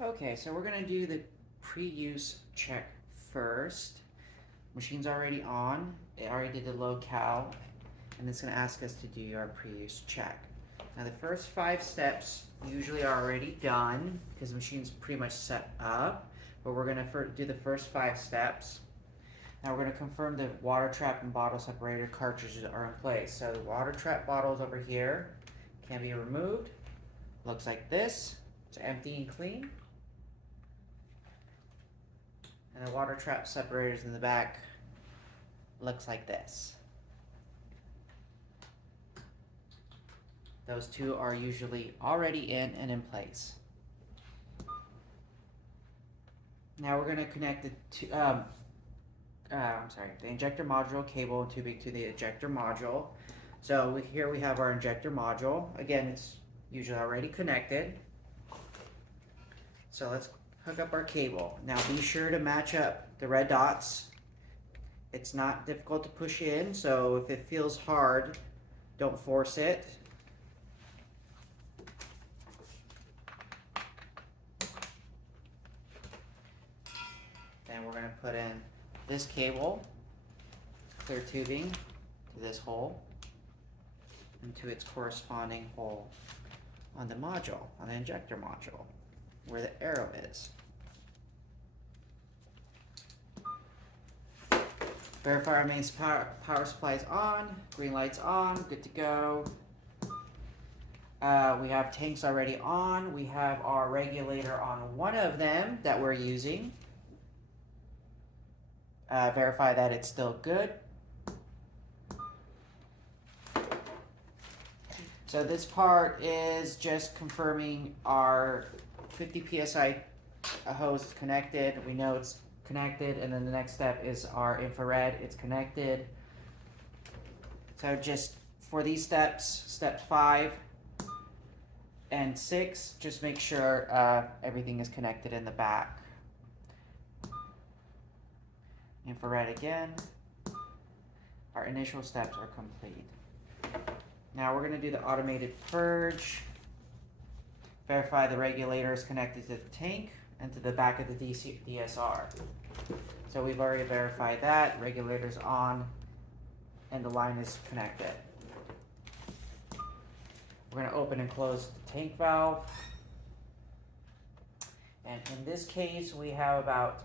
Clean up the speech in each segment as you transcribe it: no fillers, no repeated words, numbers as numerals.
Okay, so we're gonna do the pre-use check first. Machine's already on. It already did the locale, and it's gonna ask us to do our pre-use check. Now the first 5 steps usually are already done because the machine's pretty much set up, but we're gonna do the first 5 steps. Now we're gonna confirm the water trap and bottle separator cartridges are in place. So the water trap bottles over here can be removed. Looks like this. It's empty and clean. And the water trap separators in the back looks like this. Those two are usually already in and in place. Now we're going to connect the injector module cable and tubing to the ejector module. So here we have our injector module. Again, it's usually already connected. So let's hook up our cable. Now be sure to match up the red dots. It's not difficult to push in, so if it feels hard, don't force it. Then we're going to put in this cable, clear tubing, to this hole, and to its corresponding hole on the module, on the injector module, where the arrow is. Verify our main power supply is on, green light's on, good to go. We have tanks already on. We have our regulator on one of them that we're using. Verify that it's still good. So this part is just confirming our 50 psi hose is connected. We know it's connected, and then the next step is our infrared. It's connected. So just for these steps, step 5 and 6, just make sure everything is connected in the back. Infrared again. Our initial steps are complete. Now we're going to do the automated purge. Verify the regulator is connected to the tank and to the back of the DSR. So we've already verified that. Regulator's on and the line is connected. We're going to open and close the tank valve. And in this case, we have about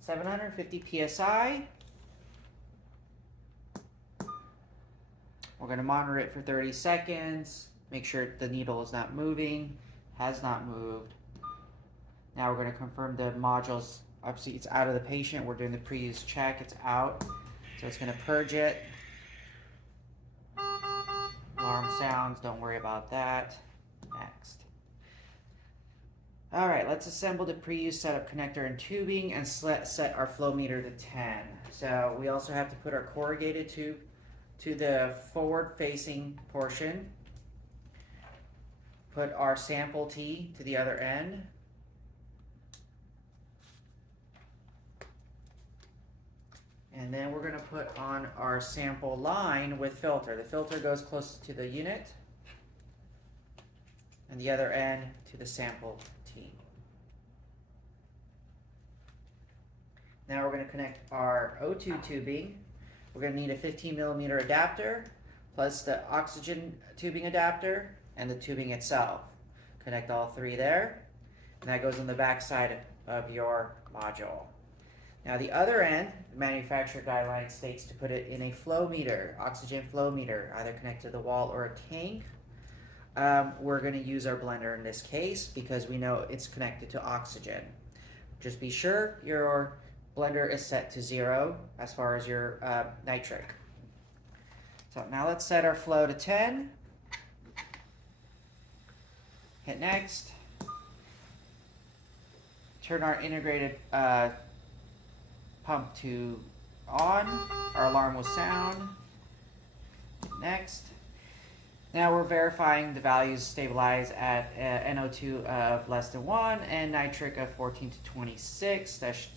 750 psi. We're going to monitor it for 30 seconds. Make sure the needle is not moving. Has not moved. Now we're going to confirm the modules. Obviously, it's out of the patient. We're doing the pre-use check. It's out. So it's going to purge it. Alarm sounds. Don't worry about that. Next. All right, let's assemble the pre-use setup connector and tubing and set our flow meter to 10. So we also have to put our corrugated tube to the forward-facing portion. Put our sample T to the other end. And then we're going to put on our sample line with filter. The filter goes close to the unit, and the other end to the sample T. Now we're going to connect our O2 tubing. We're going to need a 15mm adapter, plus the oxygen tubing adapter, and the tubing itself. Connect all 3 there, and that goes on the back side of your module. Now the other end, the manufacturer guideline states to put it in a flow meter, oxygen flow meter, either connect to the wall or a tank. We're going to use our blender in this case because we know it's connected to oxygen. Just be sure your blender is set to 0 as far as your nitric. So now let's set our flow to 10. Hit next. Turn our integrated pump to on. Our alarm will sound. Next. Now we're verifying the values stabilize at NO2 of less than 1 and nitric of 14 to 26. That should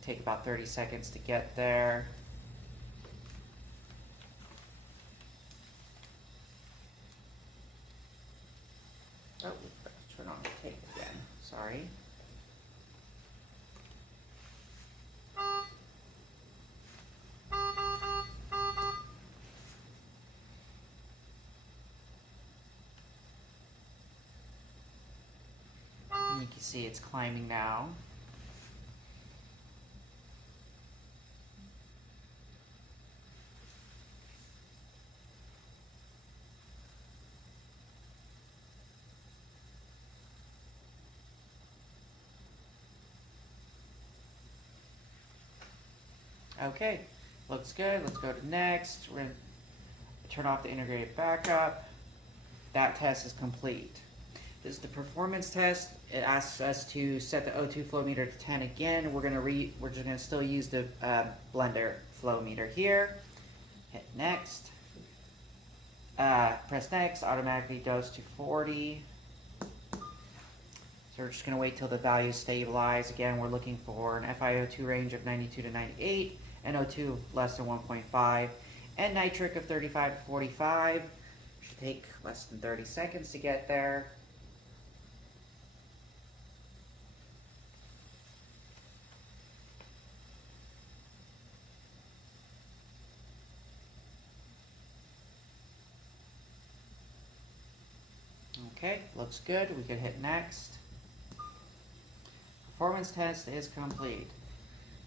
take about 30 seconds to get there. Oh, turn on the tape again. Sorry. You can see it's climbing now. Okay, looks good. Let's go to next. We're going to turn off the integrated backup. That test is complete. This is the performance test. It asks us to set the O2 flow meter to 10 again. We're just gonna still use the blender flow meter here. Hit next. Press next. Automatically goes to 40. So we're just gonna wait till the values stabilize. Again, we're looking for an FiO2 range of 92 to 98, NO2 less than 1.5, and nitric of 35 to 45. Should take less than 30 seconds to get there. Okay, looks good. We can hit next. Performance test is complete.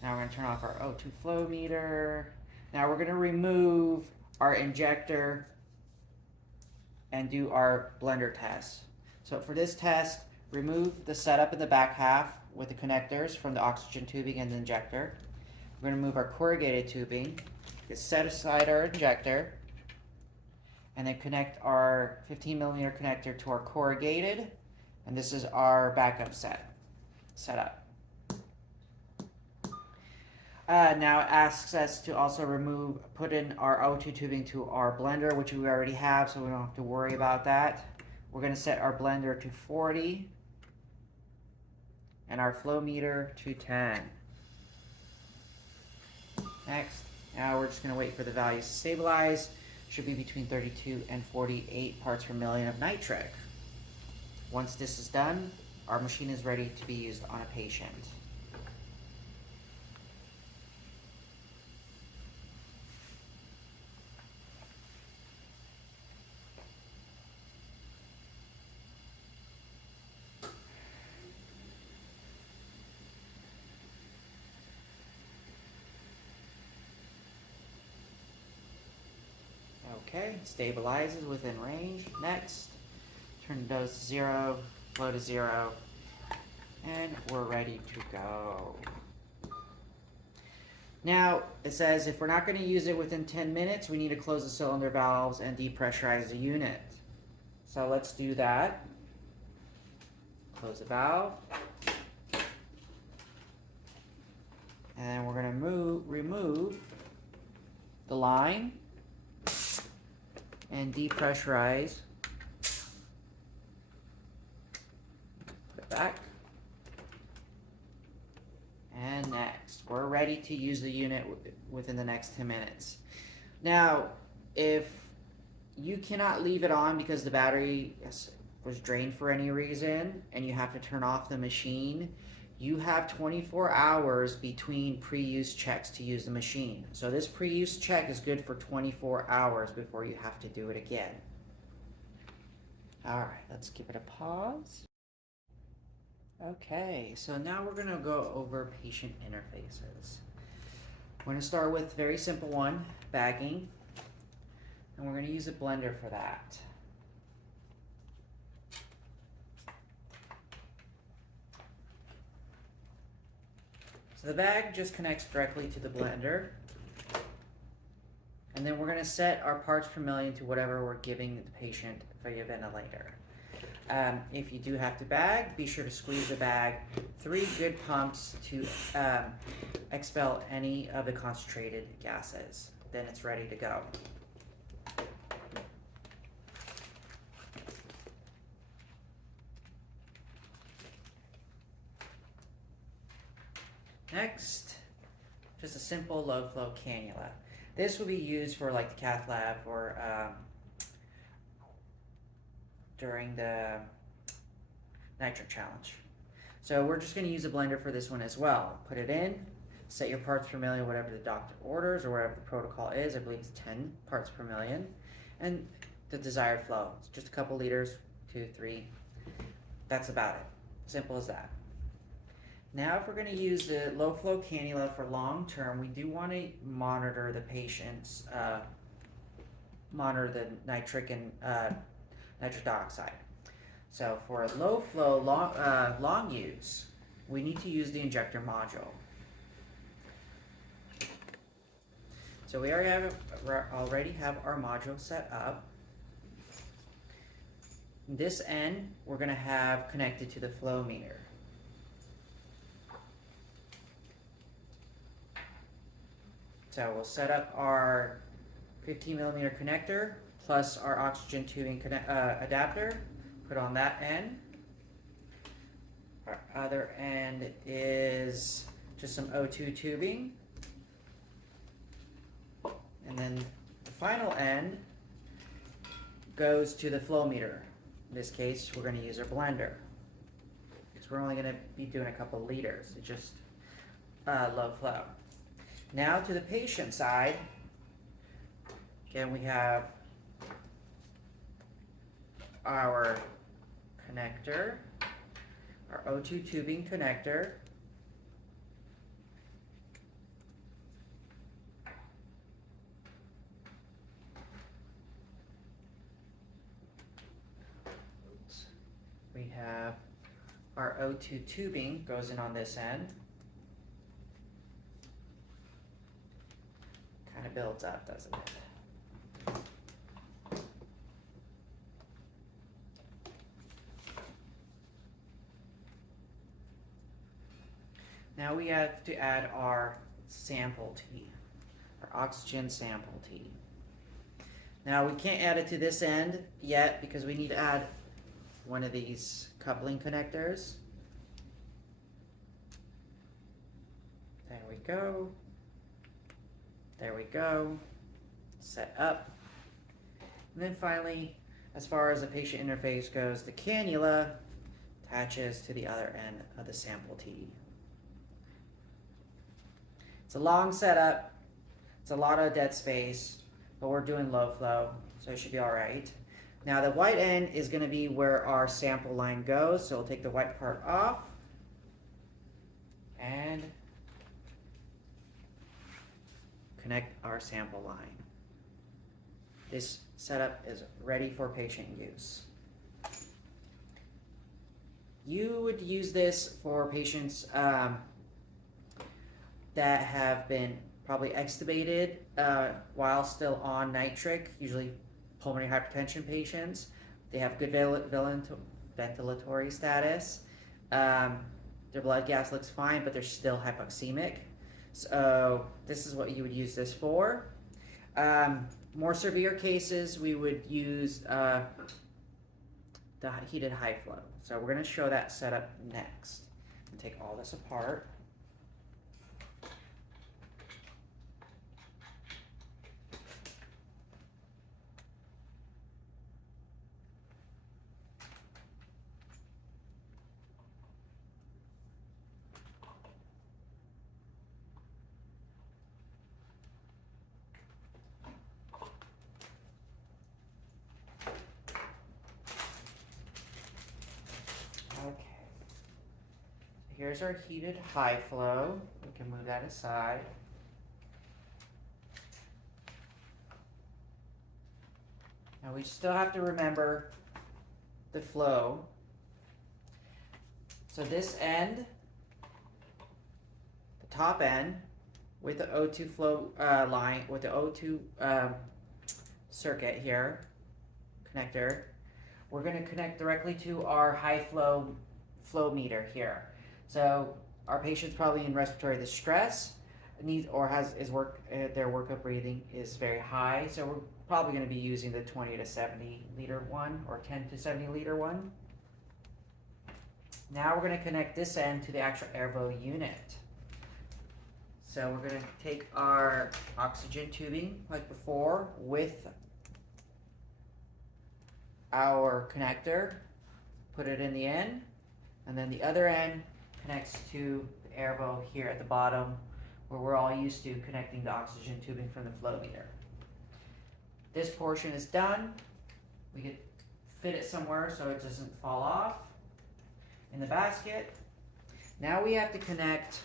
Now we're going to turn off our O2 flow meter. Now we're going to remove our injector and do our blender test. So for this test, remove the setup in the back half with the connectors from the oxygen tubing and the injector. We're going to move our corrugated tubing, set aside our injector, and then connect our 15 millimeter connector to our corrugated, and this is our backup setup. Now it asks us to also put in our O2 tubing to our blender, which we already have, so we don't have to worry about that. We're going to set our blender to 40 and our flow meter to 10. Next, now we're just going to wait for the values to stabilize. Should be between 32 and 48 parts per million of nitric. Once this is done, our machine is ready to be used on a patient. Okay, stabilizes within range. Next, turn the dose to 0, flow to 0, and we're ready to go. Now, it says if we're not going to use it within 10 minutes, we need to close the cylinder valves and depressurize the unit. So let's do that. Close the valve. And we're going to remove the line and depressurize. Put it back. And next, we're ready to use the unit within the next 10 minutes. Now, if you cannot leave it on because the battery was drained for any reason and you have to turn off the machine, you have 24 hours between pre-use checks to use the machine. So this pre-use check is good for 24 hours before you have to do it again. All right, let's give it a pause. Okay, so now we're gonna go over patient interfaces. We're gonna start with a very simple one, bagging, and we're gonna use a blender for that. So the bag just connects directly to the blender, and then we're gonna set our parts per million to whatever we're giving the patient via ventilator. If you do have to bag, be sure to squeeze the bag 3 good pumps to expel any of the concentrated gases. Then it's ready to go. Next, just a simple low flow cannula. This will be used for like the cath lab or during the nitric challenge. So we're just going to use a blender for this one as well. Put it in, set your parts per million, whatever the doctor orders or whatever the protocol is. I believe it's 10 parts per million, and the desired flow. It's just a couple liters, 2, 3. That's about it. Simple as that. Now, if we're going to use the low flow cannula for long term, we do want to monitor the patient's, monitor the nitric and nitric dioxide. So for low flow, long use, we need to use the injector module. So we already have our module set up. This end, we're going to have connected to the flow meter. So we'll set up our 15 millimeter connector plus our oxygen tubing adapter, put on that end. Our other end is just some O2 tubing. And then the final end goes to the flow meter. In this case, we're going to use our blender, because we're only going to be doing a couple liters. It's just low flow. Now to the patient side, again we have our connector, our O2 tubing connector, we have our O2 tubing goes in on this end. Kind of builds up, doesn't it? Now we have to add our sample T, our oxygen sample T. Now we can't add it to this end yet because we need to add one of these coupling connectors. There we go. There we go. Set up. And then finally, as far as the patient interface goes, the cannula attaches to the other end of the sample T. It's a long setup. It's a lot of dead space, but we're doing low flow, so it should be all right. Now the white end is going to be where our sample line goes, so we'll take the white part off and connect our sample line. This setup is ready for patient use. You would use this for patients that have been probably extubated while still on nitric, usually pulmonary hypertension patients. They have good ventilatory status. Their blood gas looks fine, but they're still hypoxemic. So this is what you would use this for. More severe cases, we would use the heated high flow. So we're going to show that setup next. And take all this apart. Okay, here's our heated high flow. We can move that aside. Now we still have to remember the flow. So this end, the top end, with the O2 flow line, with the O2 circuit here, connector, we're going to connect directly to our high flow meter here. So our patient's probably in respiratory distress, needs or has their workup breathing is very high. So we're probably going to be using the 20 to 70 liter one or 10 to 70 liter one. Now we're going to connect this end to the actual airflow unit. So we're going to take our oxygen tubing like before with our connector, put it in the end, and then the other end connects to the airflow here at the bottom where we're all used to connecting the oxygen tubing from the flow meter. This portion is done. We could fit it somewhere so it doesn't fall off. And in the basket. Now we have to connect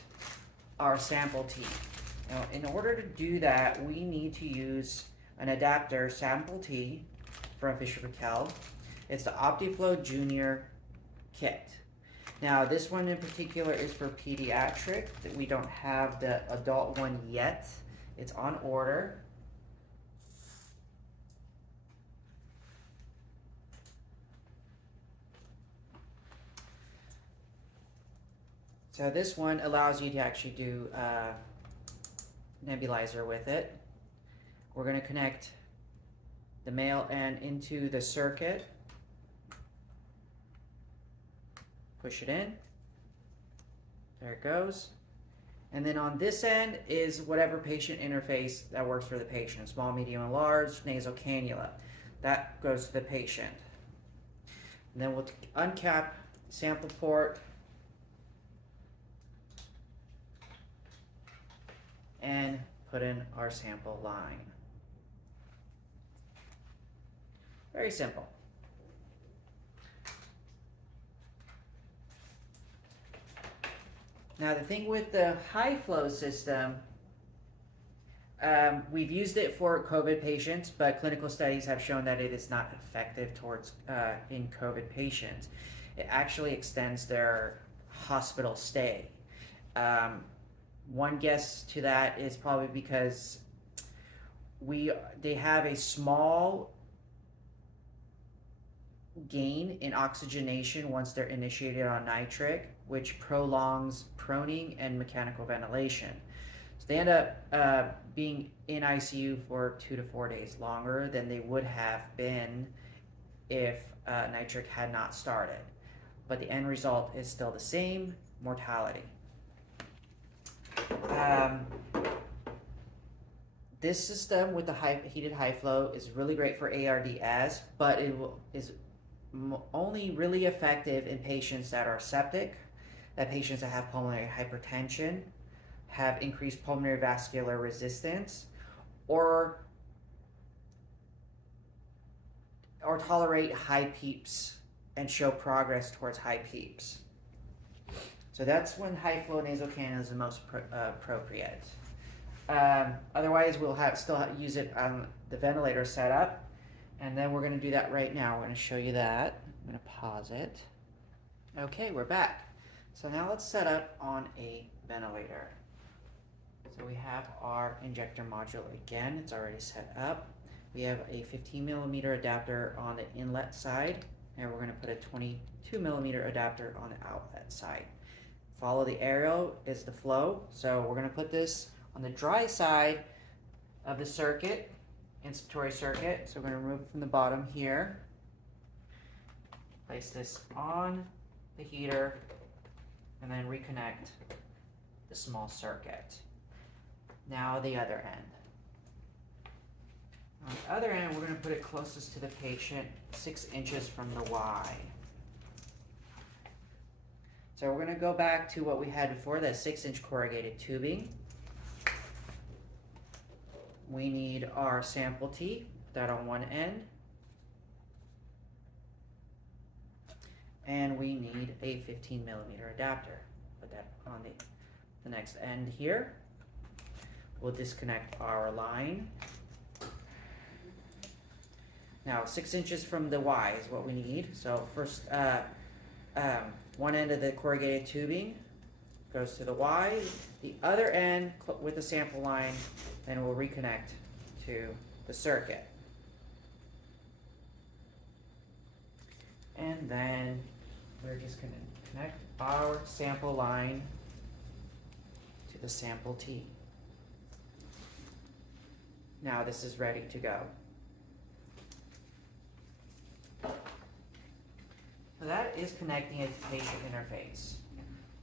our sample T. Now, in order to do that, we need to use an adapter sample T from Fisher & It's the OptiFlow Junior kit. Now, this one in particular is for pediatric. We don't have the adult one yet. It's on order. So this one allows you to actually do nebulizer with it. We're going to connect the male end into the circuit. Push it in. There it goes. And then on this end is whatever patient interface that works for the patient. Small, medium, and large, nasal cannula. That goes to the patient. And then we'll uncap sample port and put in our sample line. Very simple. Now the thing with the high flow system, we've used it for COVID patients, but clinical studies have shown that it is not effective towards in COVID patients. It actually extends their hospital stay. One guess to that is probably because they have a small gain in oxygenation once they're initiated on nitric, which prolongs proning and mechanical ventilation. So they end up being in ICU for 2 to 4 days longer than they would have been if nitric had not started. But the end result is still the same, mortality. This system with the heated high flow is really great for ARDS, but is only really effective in patients that are septic, that patients that have pulmonary hypertension, have increased pulmonary vascular resistance, or tolerate high peeps and show progress towards high peeps. So that's when high flow nasal cannula is the most appropriate. Otherwise, we'll still use it on the ventilator setup, and then we're going to do that right now. We're going to show you that. I'm going to pause it. Okay, we're back. So now let's set up on a ventilator. So we have our injector module again. It's already set up. We have a 15 millimeter adapter on the inlet side, and we're going to put a 22 millimeter adapter on the outlet side. Follow the arrow is the flow. So we're going to put this on the dry side of the circuit, inspiratory circuit. So we're going to remove it from the bottom here. Place this on the heater and then reconnect the small circuit. Now the other end. On the other end, we're going to put it closest to the patient, 6 inches from the Y. So we're going to go back to what we had before, the 6-inch corrugated tubing. We need our sample T, that on one end. And we need a 15 millimeter adapter. Put that on the next end here. We'll disconnect our line. Now 6 inches from the Y is what we need. So first, one end of the corrugated tubing goes to the Y. The other end with the sample line, then we'll reconnect to the circuit. And then we're just going to connect our sample line to the sample T. Now this is ready to go. So that is connecting it to patient interface.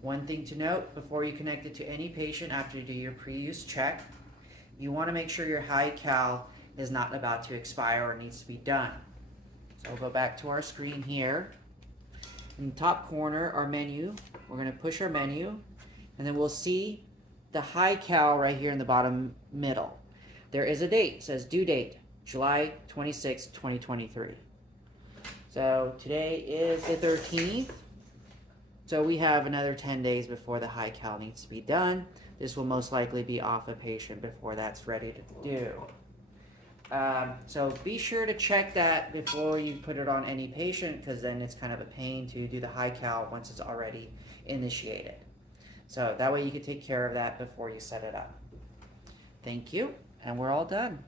One thing to note, before you connect it to any patient after you do your pre-use check, you want to make sure your high cal is not about to expire or needs to be done. So we'll go back to our screen here. In the top corner, our menu, we're going to push our menu, and then we'll see the high cal right here in the bottom middle. There is a date. It says due date, July 26, 2023. So today is the 13th. So we have another 10 days before the high cal needs to be done. This will most likely be off a patient before that's ready to do. So be sure to check that before you put it on any patient, because then it's kind of a pain to do the high cal once it's already initiated. So that way you can take care of that before you set it up. Thank you, and we're all done.